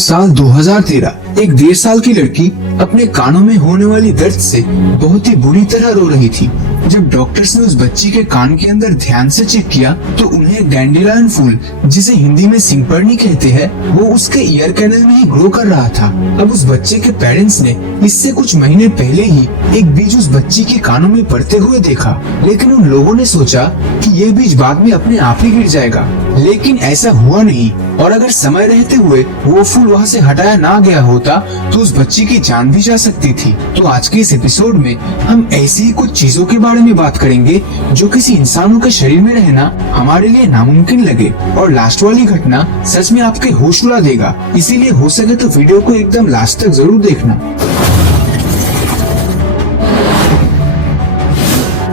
साल 2013 एक 1.5 साल की लड़की अपने कानों में होने वाली दर्द से बहुत ही बुरी तरह रो रही थी। जब डॉक्टर्स ने उस बच्ची के कान के अंदर ध्यान से चेक किया तो उन्हें एक डैंडेलियन फूल, जिसे हिंदी में सिंगपर्नी कहते हैं, वो उसके ईयर कैनल में ही ग्रो कर रहा था। अब उस बच्चे के पेरेंट्स ने इससे कुछ महीने पहले ही एक बीज उस बच्ची के कानों में पड़ते हुए देखा, लेकिन उन लोगों ने सोचा कि ये बीज बाद में अपने आप ही गिर जाएगा, लेकिन ऐसा हुआ नहीं। और अगर समय रहते हुए वो फूल वहाँ से हटाया ना गया होता तो उस बच्ची की जान भी जा सकती थी। तो आज के इस एपिसोड में हम ऐसी ही कुछ चीजों के बारे में बात करेंगे जो किसी इंसानों के शरीर में रहना हमारे लिए नामुमकिन लगे, और लास्ट वाली घटना सच में आपके होश उड़ा देगा। इसीलिए हो सके तो वीडियो को एकदम लास्ट तक जरूर देखना।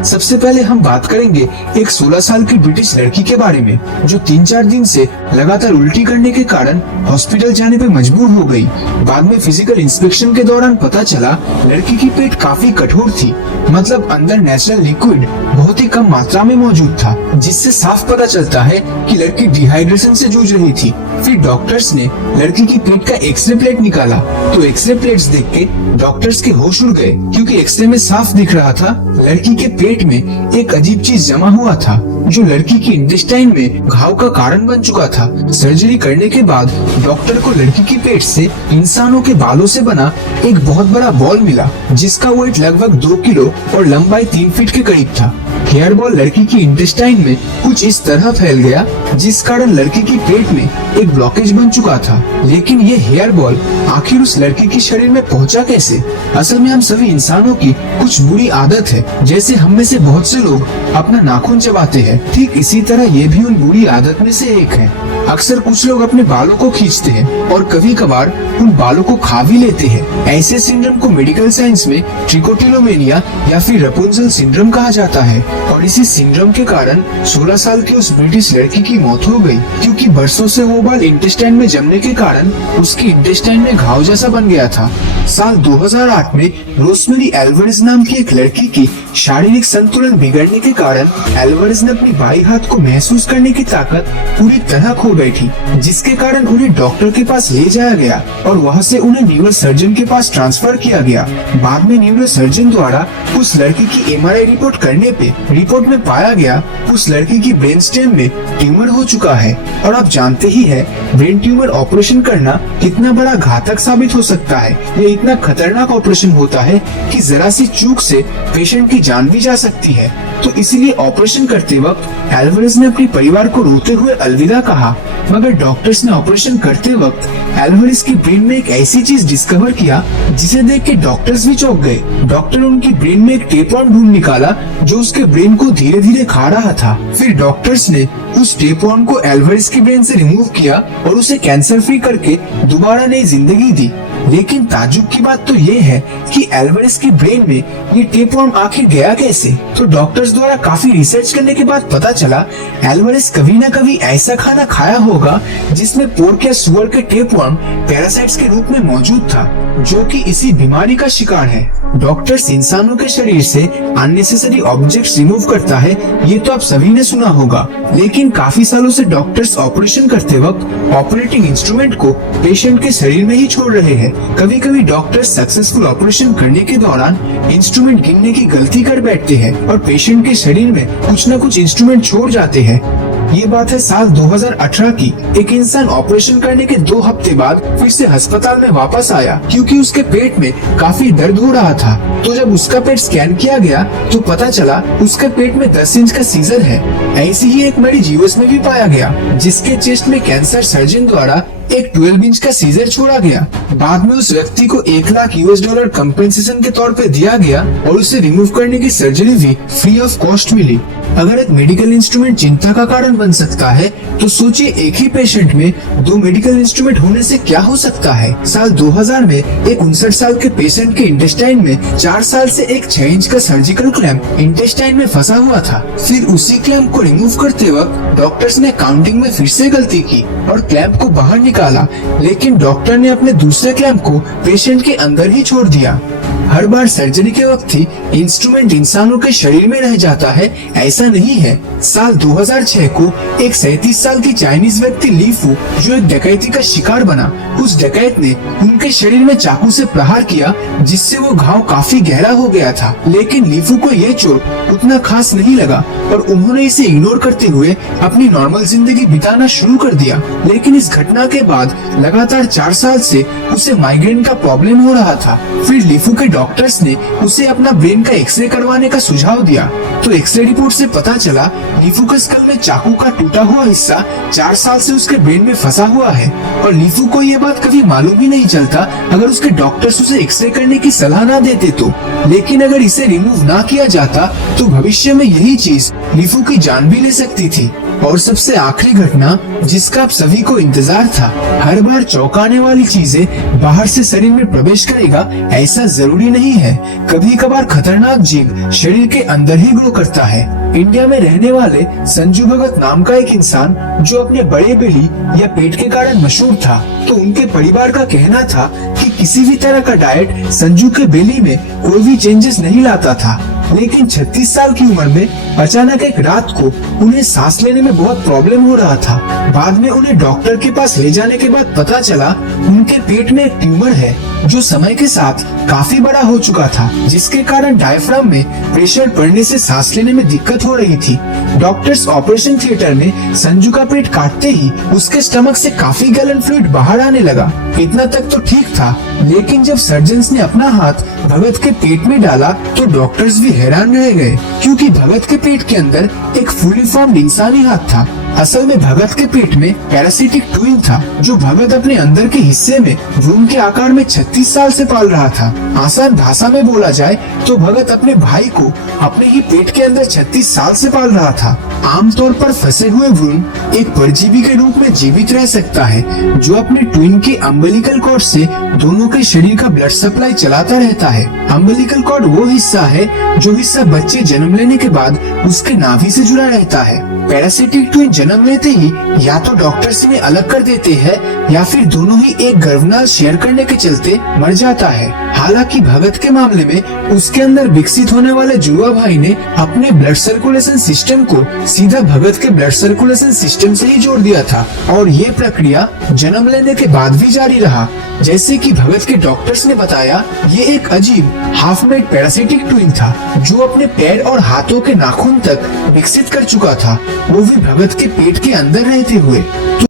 सबसे पहले हम बात करेंगे एक 16 साल की ब्रिटिश लड़की के बारे में, जो 3-4 दिन से लगातार उल्टी करने के कारण हॉस्पिटल जाने पे मजबूर हो गई। बाद में फिजिकल इंस्पेक्शन के दौरान पता चला लड़की की पेट काफी कठोर थी, मतलब अंदर नेचुरल लिक्विड बहुत ही कम मात्रा में मौजूद था, जिससे साफ पता चलता है कि लड़की डिहाइड्रेशन से जूझ रही थी। फिर डॉक्टर्स ने लड़की की पेट का एक्सरे प्लेट निकाला तो एक्सरे प्लेट्स देख के डॉक्टर्स के होश उड़ गए, क्योंकि एक्सरे में साफ दिख रहा था लड़की के पेट में एक अजीब चीज जमा हुआ था, जो लड़की की इंटेस्टाइन में घाव का कारण बन चुका था। सर्जरी करने के बाद डॉक्टर को लड़की की पेट से इंसानों के बालों से बना एक बहुत बड़ा बॉल मिला, जिसका वेट लगभग 2 किलो और लंबाई 3 फीट के करीब था। हेयर बॉल लड़की की इंटेस्टाइन में कुछ इस तरह फैल गया, जिस कारण लड़की की पेट में एक ब्लॉकेज बन चुका था। लेकिन ये हेयर बॉल आखिर उस लड़की के शरीर में पहुंचा कैसे? असल में हम सभी इंसानों की कुछ बुरी आदत है, जैसे हम में से बहुत से लोग अपना नाखून चबाते हैं, ठीक इसी तरह ये भी उन बुरी आदत में से एक है। अक्सर कुछ लोग अपने बालों को खींचते हैं और कभी कभार उन बालों को खा भी लेते हैं। ऐसे सिंड्रोम को मेडिकल साइंस में ट्रिकोटिलोमेनिया या फिर रपुंजल सिंड्रोम कहा जाता है, और इसी सिंड्रोम के कारण 16 साल की उस ब्रिटिश लड़की की मौत हो गई, क्योंकि बरसों से वो बाल इंटेस्टाइन में जमने के कारण उसकी इंटेस्टाइन में घाव जैसा बन गया था। साल 2008 में रोजमेरी एल्वारेज नाम की एक लड़की की शारीरिक संतुलन बिगड़ने के कारण एल्वारेज ने अपनी बाई हाथ को महसूस करने की ताकत पूरी तरह खो गई थी, जिसके कारण उन्हें डॉक्टर के पास ले जाया गया और वहां से उन्हें न्यूरो सर्जन के पास ट्रांसफर किया गया। बाद में न्यूरो सर्जन द्वारा उस लड़की की MRI रिपोर्ट करने पे रिपोर्ट में पाया गया उस लड़की की ब्रेन स्टेम में ट्यूमर हो चुका है। और आप जानते ही है ब्रेन ट्यूमर ऑपरेशन करना कितना बड़ा घातक साबित हो सकता है। ये इतना खतरनाक ऑपरेशन होता है कि जरा सी चूक से पेशेंट की जान भी जा सकती है। तो इसीलिए ऑपरेशन करते वक्त एल्वारेज ने अपने परिवार को रोते हुए अलविदा कहा। मगर डॉक्टर्स ने ऑपरेशन करते वक्त एल्वारेज की ब्रेन में एक ऐसी चीज डिस्कवर किया जिसे देख के डॉक्टर्स भी चौंक गए। डॉक्टर ने उनकी ब्रेन में एक टेपॉन ढूंढ निकाला जो उसके ब्रेन को धीरे धीरे खा रहा था। फिर डॉक्टर्स ने उस टेपॉन को एल्वारेज की ब्रेन से रिमूव किया और उसे कैंसर फ्री करके दोबारा नई जिंदगी दी। लेकिन ताज्जुब की बात तो ये है कि एल्वारेज की ब्रेन में ये टेपवर्म आखिर गया कैसे? तो डॉक्टर्स द्वारा काफी रिसर्च करने के बाद पता चला एल्वारेज कभी न कभी ऐसा खाना खाया होगा जिसमें पोर्क या सुअर के टेपवर्म पैरासाइट्स के रूप में मौजूद था, जो कि इसी बीमारी का शिकार है। डॉक्टर्स इंसानों के शरीर से अननेसेसरी ऑब्जेक्ट्स रिमूव करता है, ये तो आप सभी ने सुना होगा। लेकिन काफी सालों से डॉक्टर्स ऑपरेशन करते वक्त ऑपरेटिंग इंस्ट्रूमेंट को पेशेंट के शरीर में ही छोड़ रहे हैं। कभी कभी डॉक्टर्स सक्सेसफुल ऑपरेशन करने के दौरान इंस्ट्रूमेंट गिनने की गलती कर बैठते हैं और पेशेंट के शरीर में कुछ न कुछ इंस्ट्रूमेंट छोड़ जाते हैं। ये बात है साल 2018 की। एक इंसान ऑपरेशन करने के 2 हफ्ते बाद फिर से अस्पताल में वापस आया, क्योंकि उसके पेट में काफी दर्द हो रहा था। तो जब उसका पेट स्कैन किया गया तो पता चला उसके पेट में 10 इंच का सीजर है। ऐसी ही एक मरीज यूएस में भी पाया गया, जिसके चेस्ट में कैंसर सर्जन द्वारा एक 12 इंच का सीजर छोड़ा गया। बाद में उस व्यक्ति को $1,00,000 कंपेंसेशन के तौर पे दिया गया और उसे रिमूव करने की सर्जरी भी फ्री ऑफ कॉस्ट मिली। अगर एक मेडिकल इंस्ट्रूमेंट चिंता का कारण बन सकता है तो सोचिए एक ही पेशेंट में 2 मेडिकल इंस्ट्रूमेंट होने से क्या हो सकता है। साल 2000 में एक 59 साल के पेशेंट के इंटेस्टाइन में 4 साल से एक 6 इंच का सर्जिकल क्लैंप इंटेस्टाइन में फंसा हुआ था। फिर उसी क्लैंप को रिमूव करते वक्त डॉक्टर्स ने काउंटिंग में फिर से गलती की और क्लैंप को बाहर निकाला, लेकिन डॉक्टर ने अपने दूसरे क्लैंप को पेशेंट के अंदर ही छोड़ दिया। हर बार सर्जरी के वक्त ही इंस्ट्रूमेंट इंसानों के शरीर में रह जाता है, ऐसा नहीं है। साल 2006 को एक 37 साल की चाइनीज व्यक्ति ली फू, जो एक डकैती का शिकार बना, उस डकैत ने उनके शरीर में चाकू से प्रहार किया, जिससे वो घाव काफी गहरा हो गया था। लेकिन ली फू को ये चोट उतना खास नहीं लगा और उन्होंने इसे इग्नोर करते हुए अपनी नॉर्मल जिंदगी बिताना शुरू कर दिया। लेकिन इस घटना के बाद लगातार 4 साल से उसे माइग्रेन का प्रॉब्लम हो रहा था। फिर ली फू के डॉक्टर्स ने उसे अपना ब्रेन का एक्सरे करवाने का सुझाव दिया, तो एक्सरे रिपोर्ट से पता चला ली फू के स्कल में चाकू का टूटा हुआ हिस्सा 4 साल से उसके ब्रेन में फंसा हुआ है। और ली फू को ये बात कभी मालूम ही नहीं चलता अगर उसके डॉक्टर्स उसे एक्सरे करने की सलाह ना देते तो। लेकिन अगर इसे रिमूव ना किया जाता तो भविष्य में यही चीज ली फू की जान भी ले सकती थी। और सबसे आखिरी घटना जिसका आप सभी को इंतजार था। हर बार चौंकाने वाली चीजें बाहर से शरीर में प्रवेश करेगा ऐसा जरूरी नहीं है। कभी कभार खतरनाक जीव शरीर के अंदर ही ग्रो करता है। इंडिया में रहने वाले संजू भगत नाम का एक इंसान, जो अपने बड़े बेली या पेट के कारण मशहूर था, तो उनके परिवार का कहना था कि किसी भी तरह का डाइट संजू के बेली में कोई भी चेंजेस नहीं लाता था। लेकिन 36 साल की उम्र में अचानक एक रात को उन्हें सांस लेने में बहुत प्रॉब्लम हो रहा था। बाद में उन्हें डॉक्टर के पास ले जाने के बाद पता चला उनके पेट में एक ट्यूमर है, जो समय के साथ काफी बड़ा हो चुका था, जिसके कारण डायफ्राम में प्रेशर पड़ने से सांस लेने में दिक्कत हो रही थी। डॉक्टर्स ऑपरेशन थिएटर में संजू का पेट काटते ही उसके स्टमक से काफी गैलन फ्लूइड बाहर आने लगा। इतना तक तो ठीक था, लेकिन जब सर्जन्स ने अपना हाथ भगत के पेट में डाला तो डॉक्टर्स भी हैरान रह गए, क्योंकि भगत के पेट के अंदर एक फुली फॉर्म्ड इंसानी हाथ था। असल में भगत के पेट में पैरासिटिक ट्विन था, जो भगत अपने अंदर के हिस्से में भ्रूण के आकार में 36 साल से पाल रहा था। आसान भाषा में बोला जाए तो भगत अपने भाई को अपने ही पेट के अंदर 36 साल से पाल रहा था। आमतौर पर फंसे हुए भ्रूण एक परजीवी के रूप में जीवित रह सकता है, जो अपने ट्विन के अम्बिलिकल कॉर्ड से दोनों के शरीर का ब्लड सप्लाई चलाता रहता है। अम्बिलिकल कॉर्ड वो हिस्सा है जो हिस्सा बच्चे जन्म लेने के बाद उसके नाभि से जुड़ा रहता है। पैरासिटिक ट्विन जन्म लेते ही या तो डॉक्टर्स इन्हें अलग कर देते हैं या फिर दोनों ही एक गर्भनाल शेयर करने के चलते मर जाता है। हालांकि भगत के मामले में उसके अंदर विकसित होने वाले जुड़वा भाई ने अपने ब्लड सर्कुलेशन सिस्टम को सीधा भगत के ब्लड सर्कुलेशन सिस्टम से ही जोड़ दिया था, और ये प्रक्रिया जन्म लेने के बाद भी जारी रहा। जैसे कि भगत के डॉक्टर्स ने बताया, ये एक अजीब हाफ मेड पैरासिटिक ट्विन था, जो अपने पैर और हाथों के नाखून तक विकसित कर चुका था, वो भी भगत के पेट के अंदर रहते हुए। तो